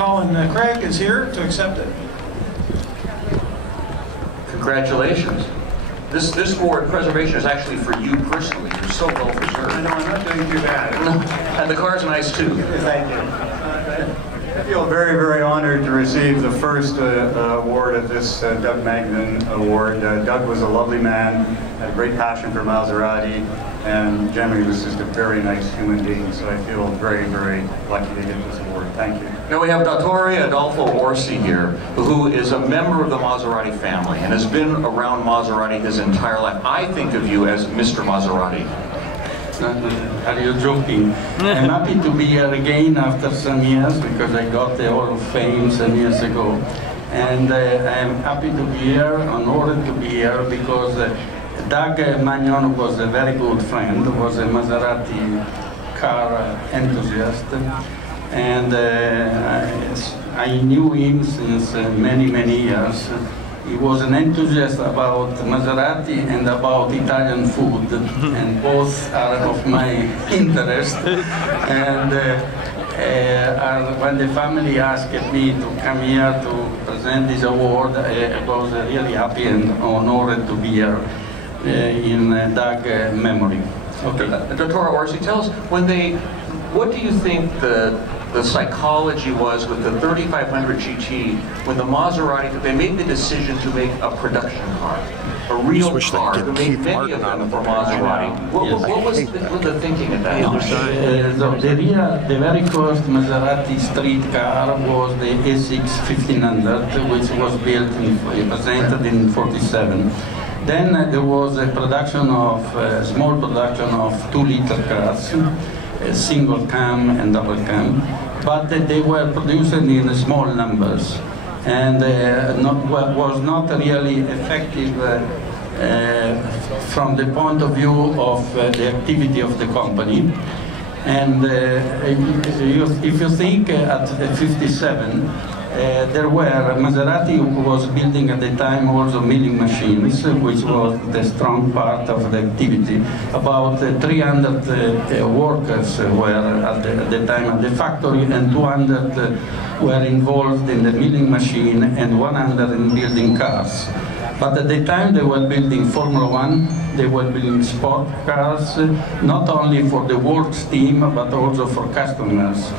Colin Craig is here to accept it. Congratulations. This award, preservation, is actually for you personally. You're so well preserved. I know, I'm not doing too bad. And the car's nice too. Thank you. I feel very, very honored to receive the first award of this Doug Magnon Award. Doug was a lovely man, had a great passion for Maserati, and generally was just a very nice human being. So I feel very, very lucky to get this award. Thank you. Now we have Dottore Adolfo Orsi here, who is a member of the Maserati family and has been around Maserati his entire life. I think of you as Mr. Maserati. Are you joking? I'm happy to be here again after some years because I got the Hall of Fame some years ago. And I'm happy to be here, honored to be here because Doug Magnon was a very good friend, was a Maserati car enthusiast. And I knew him since many, many years. He was an enthusiast about Maserati and about Italian food, and both are of my interest. And when the family asked me to come here to present this award, I was really happy and honored to be here in Doug memory. Okay, Dottore Orsi, tell us, what do you think the psychology was with the 3500 GT when the Maserati, they made the decision to make a production car, a real car, to make many of them for Maserati. What was the thinking at that time? The very first Maserati street car was the A6 1500, which was built presented in '47. Then there was a small production of 2-liter cars, single cam and double cam, but they were produced in small numbers and was not really effective from the point of view of the activity of the company. And if you think at 57, Maserati was building at the time also milling machines, which was the strong part of the activity. About 300 workers were at the time at the factory, and 200 were involved in the milling machine, and 100 in building cars. But at the time they were building Formula One, they were building sport cars, not only for the works team, but also for customers.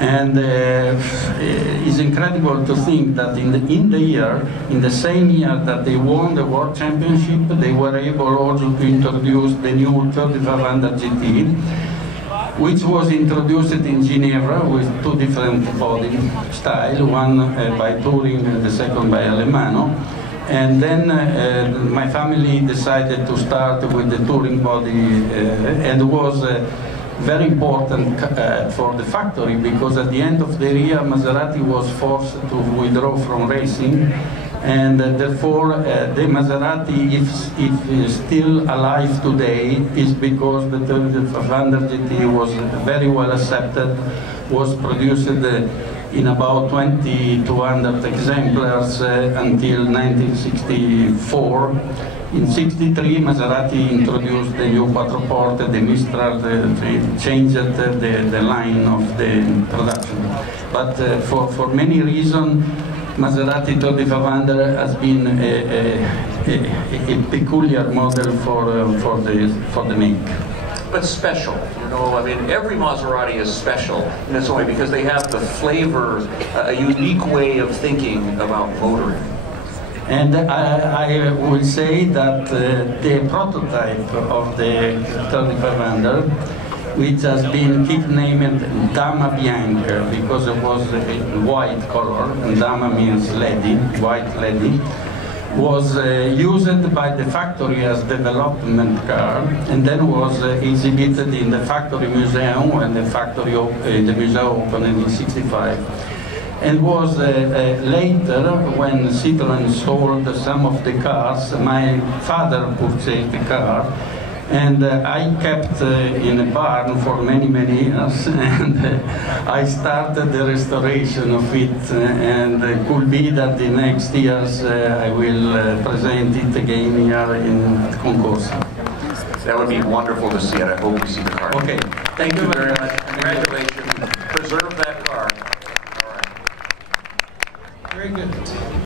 And it's incredible to think that in the same year that they won the World Championship, they were able also to introduce the new 3500 GT, which was introduced in Geneva with two different body styles, one by Touring and the second by Alemano. And then my family decided to start with the Touring body, and it was very important for the factory, because at the end of the year Maserati was forced to withdraw from racing, and therefore the Maserati, if is still alive today, is because the 3500 GT was very well accepted, was produced in about 2,200 exemplars until 1964. In '63, Maserati introduced the new Quattroporte, the Mistral, changed the line of the production. But for many reasons, Maserati 3500 has been a peculiar model for the make. But special, you know, I mean, every Maserati is special in its own way because they have the flavor, a unique way of thinking about motoring. And I will say that the prototype of the 3500, which has been named Dama Bianca because it was a white color, and Dama means lady, white lady, was used by the factory as development car, and then was exhibited in the factory museum when the museum opened in '65. And was later, when Citroën sold some of the cars, my father purchased the car, and I kept in a barn for many, many years, and I started the restoration of it, and it could be that the next years I will present it again here at Concorso. That would be wonderful to see it. I hope we see the car. Okay, Thank you very much. Congratulations. Preserve that car. All right. Very good.